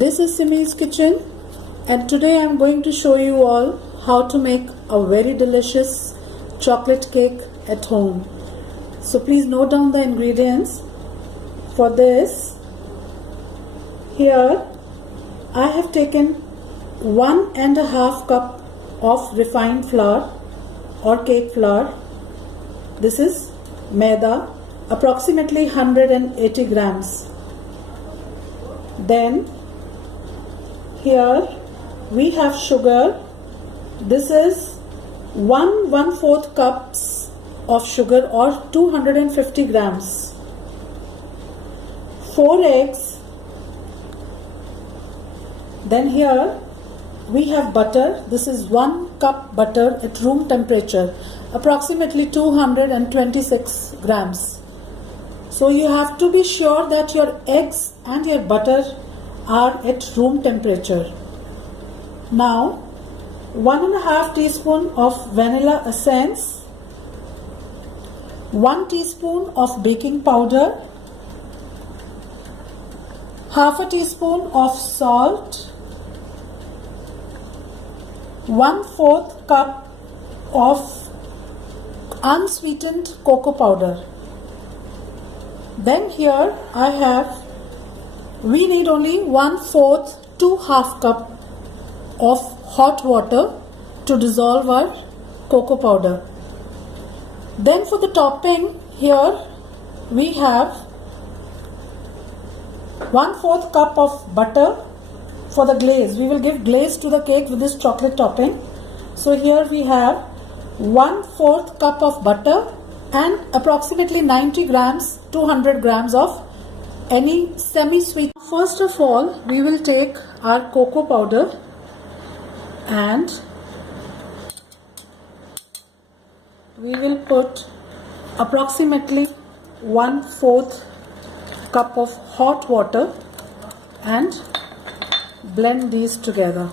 This is Simi's kitchen, and today I am going to show you all how to make a very delicious chocolate cake at home. So please note down the ingredients. For this, here I have taken 1.5 cup of refined flour or cake flour. This is maida, approximately 180 grams. Then here we have sugar. This is 1/4 cups of sugar or 250 grams. 4 eggs. Then here we have butter. This is 1 cup butter at room temperature, approximately 226 grams. So you have to be sure that your eggs and your butter are at room temperature. Now 1.5 teaspoon of vanilla essence, 1 teaspoon of baking powder, half a teaspoon of salt, 1/4 cup of unsweetened cocoa powder. Then here we need only 1/4 to half cup of hot water to dissolve our cocoa powder. Then for the topping, here we have 1/4 cup of butter. For the glaze, we will give glaze to the cake with this chocolate topping. So here we have 1/4 cup of butter and approximately 90 grams to 100 grams of any semi-sweet. First of all, we will take our cocoa powder and we will put approximately 1/4 cup of hot water and blend these together.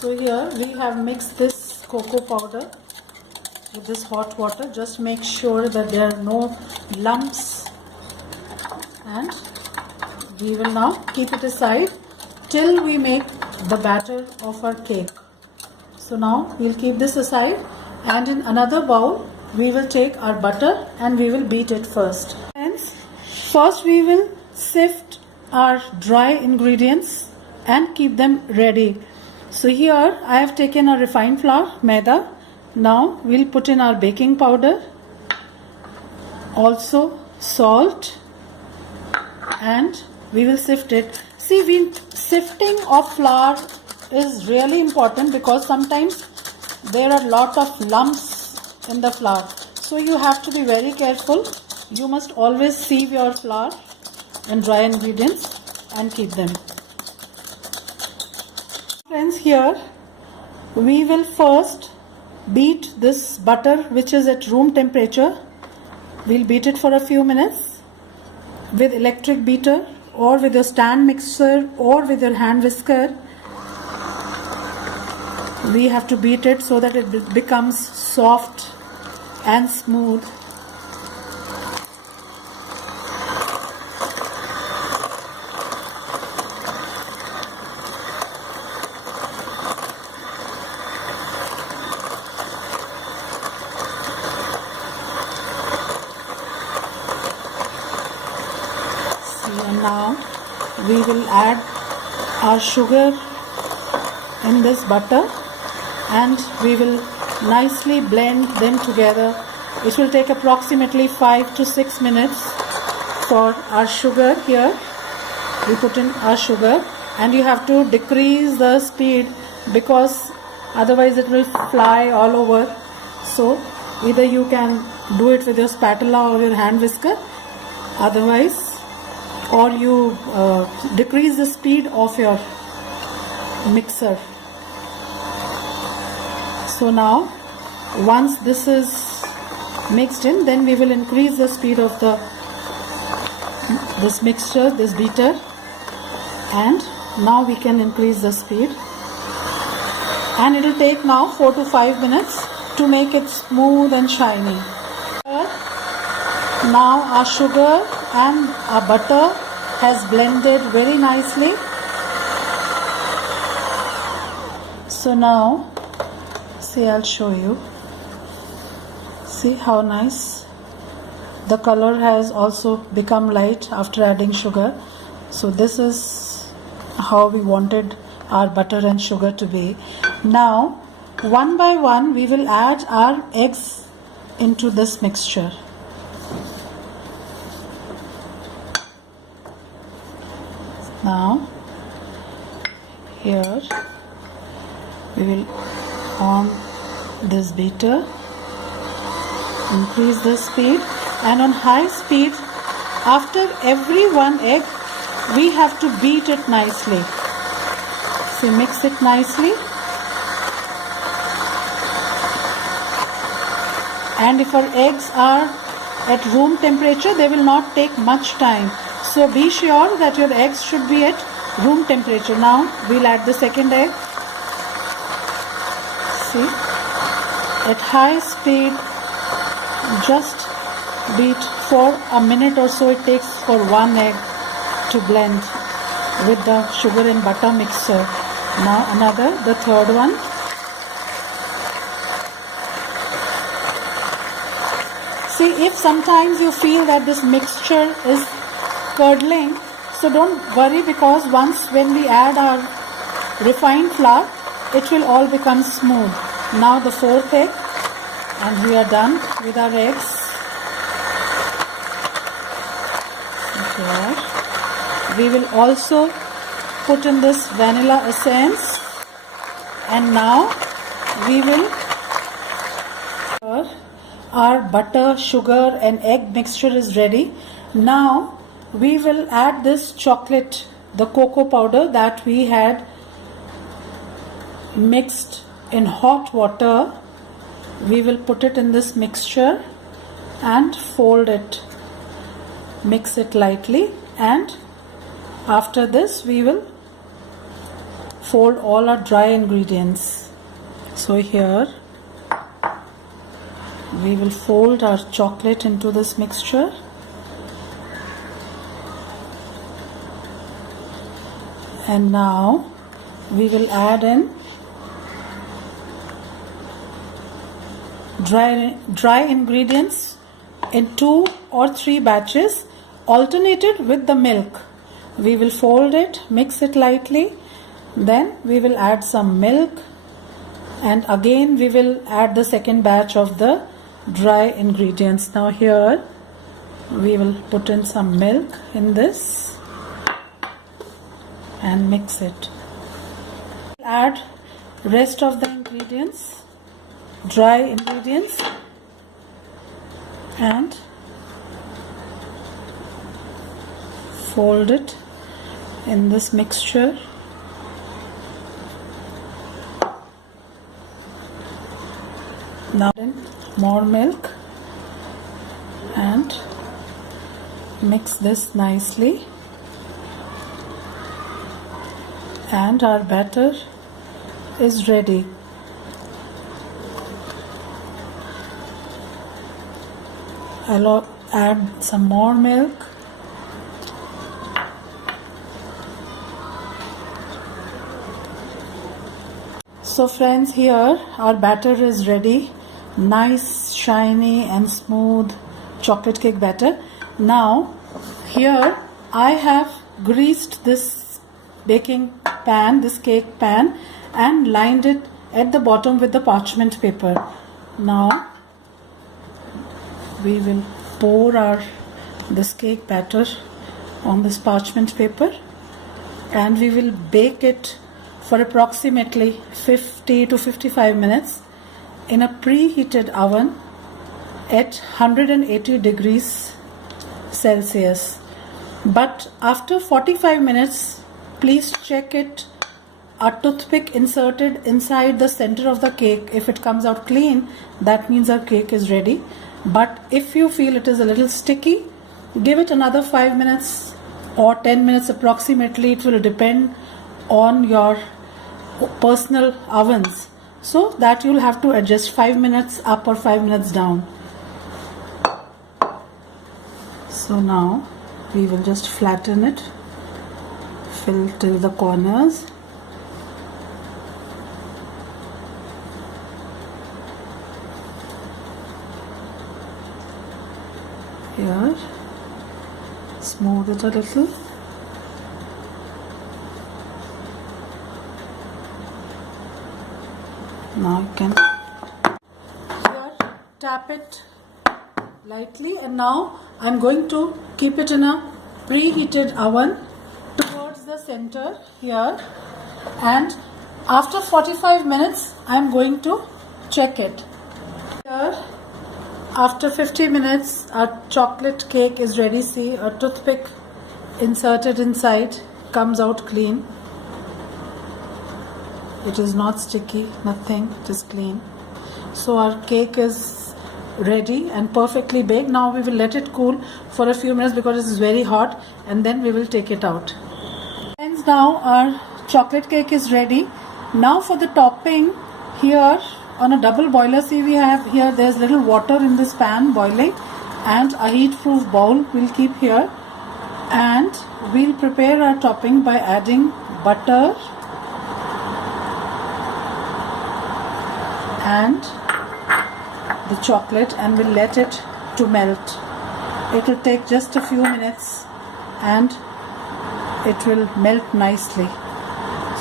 So here we have mixed this cocoa powder with this hot water. Just make sure that there are no lumps, and we will now keep it aside till we make the batter of our cake. So now we'll keep this aside, and in another bowl we will take our butter and we will beat it first. Friends, first we will sift our dry ingredients and keep them ready. So here I have taken a refined flour, maida. Now we'll put in our baking powder, also salt, and we will sift it. See, sifting of flour is really important because sometimes there are a lot of lumps in the flour. So you have to be very careful. You must always sieve your flour and dry ingredients and keep them. Friends, here we will first beat this butter, which is at room temperature. We'll beat it for a few minutes with electric beater or with your stand mixer or with your hand whisker. We have to beat it so that it becomes soft and smooth. And now we will add our sugar in this butter and we will nicely blend them together. It will take approximately 5 to 6 minutes for our sugar. Here we put in our sugar, and you have to decrease the speed because otherwise it will fly all over. So either you can do it with your spatula or your hand whisker, otherwise, or you decrease the speed of your mixer. So now once this is mixed in, then we will increase the speed of this mixture, this beater, and now we can increase the speed, and it will take now 4 to 5 minutes to make it smooth and shiny. Now our sugar and our butter has blended very nicely. So now, see, I'll show you. See how nice the color has also become light after adding sugar. So this is how we wanted our butter and sugar to be. Now, one by one, we will add our eggs into this mixture. Now, here we will on this beater, increase the speed, and on high speed, after every one egg, we have to beat it nicely. So mix it nicely. And if our eggs are at room temperature, they will not take much time. So be sure that your eggs should be at room temperature. Now we'll add the second egg. See, at high speed, just beat for a minute or so it takes for one egg to blend with the sugar and butter mixture. Now another, the third one. See, if sometimes you feel that this mixture is curdling, so don't worry, because once when we add our refined flour, it will all become smooth. Now the fourth egg, and we are done with our eggs. Okay. We will also put in this vanilla essence, and now we will our butter, sugar and egg mixture is ready. Now we will add this chocolate, the cocoa powder that we had mixed in hot water. We will put it in this mixture and fold it, mix it lightly, and after this we will fold all our dry ingredients. So here we will fold our chocolate into this mixture, and now we will add in dry ingredients in 2 or 3 batches, alternated with the milk. We will fold it, mix it lightly, then we will add some milk, and again we will add the second batch of the dry ingredients. Now here we will put in some milk in this and mix it. Add rest of the ingredients, dry ingredients, and fold it in this mixture. Now more milk and mix this nicely, and our batter is ready. I'll add some more milk. So friends, here our batter is ready. Nice, shiny and smooth chocolate cake batter. Now here I have greased this baking pan, this cake pan, and lined it at the bottom with the parchment paper. Now we will pour this cake batter on this parchment paper, and we will bake it for approximately 50 to 55 minutes in a preheated oven at 180 degrees Celsius. But after 45 minutes, please check it. A toothpick inserted inside the center of the cake. If it comes out clean, that means our cake is ready. But if you feel it is a little sticky, give it another 5 minutes or 10 minutes approximately. It will depend on your personal ovens, so that you'll have to adjust 5 minutes up or 5 minutes down. So now we will just flatten it, fill till the corners, Here, smooth it a little. Now you can here tap it lightly, and now I'm going to keep it in a preheated oven towards the center here, and after 45 minutes I'm going to check it. Here, after 50 minutes our chocolate cake is ready. See, a toothpick inserted inside, comes out clean. It is not sticky, nothing, it is clean. So our cake is ready and perfectly baked. Now we will let it cool for a few minutes because it is very hot, and then we will take it out. Friends, now our chocolate cake is ready. Now for the topping, here on a double boiler, see, we have here, there's little water in this pan boiling, and a heat proof bowl we'll keep here, and we'll prepare our topping by adding butter and the chocolate, and we'll let it to melt. It will take just a few minutes and it will melt nicely.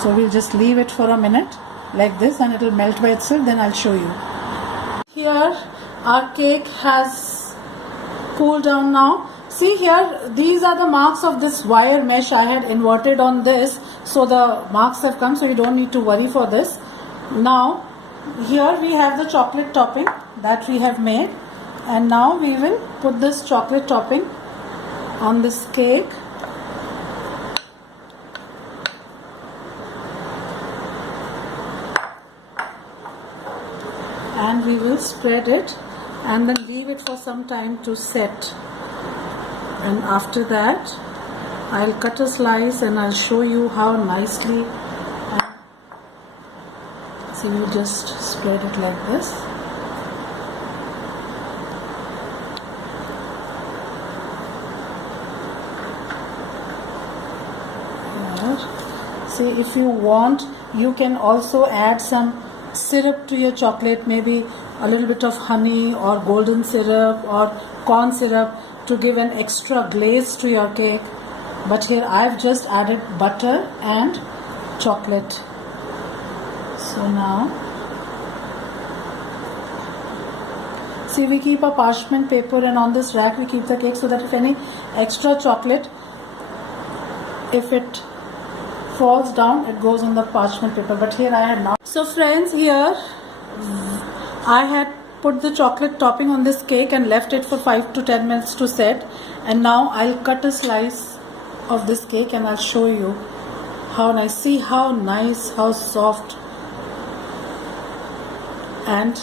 So we'll just leave it for a minute like this, and it will melt by itself. Then I'll show you. Here our cake has cooled down now. See here, these are the marks of this wire mesh I had inverted on this, so the marks have come, so you don't need to worry for this. Now here we have the chocolate topping that we have made, and now we will put this chocolate topping on this cake. And we will spread it and then leave it for some time to set, and after that I'll cut a slice and I'll show you how nicely. So you just spread it like this. Here. See, if you want, you can also add some syrup to your chocolate, maybe a little bit of honey or golden syrup or corn syrup to give an extra glaze to your cake. But here I've just added butter and chocolate. So now, see, we keep a parchment paper, and on this rack we keep the cake so that if any extra chocolate, if it falls down, it goes on the parchment paper. But here I had not. So friends, here I had put the chocolate topping on this cake and left it for 5 to 10 minutes to set, and now I'll cut a slice of this cake and I'll show you how nice. See how nice, how soft. And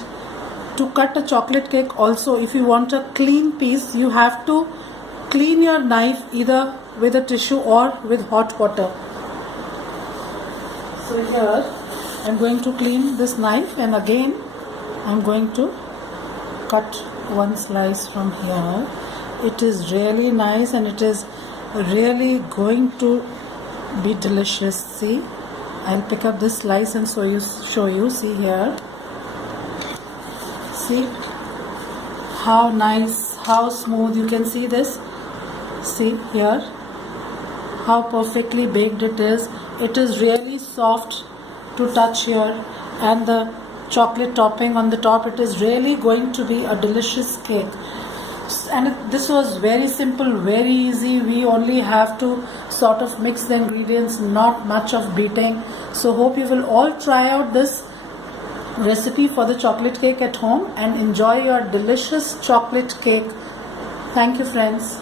to cut a chocolate cake also, if you want a clean piece, you have to clean your knife either with a tissue or with hot water. So here I'm going to clean this knife, and again I'm going to cut one slice from here. It is really nice and it is really going to be delicious. See, I'll pick up this slice and show you. See here. See how nice, how smooth. You can see this. See here how perfectly baked it is. It is really soft to touch here, and the chocolate topping on the top, it is really going to be a delicious cake. And this was very simple, very easy. We only have to sort of mix the ingredients, not much of beating. So hope you will all try out this recipe for the chocolate cake at home and enjoy your delicious chocolate cake. Thank you, friends.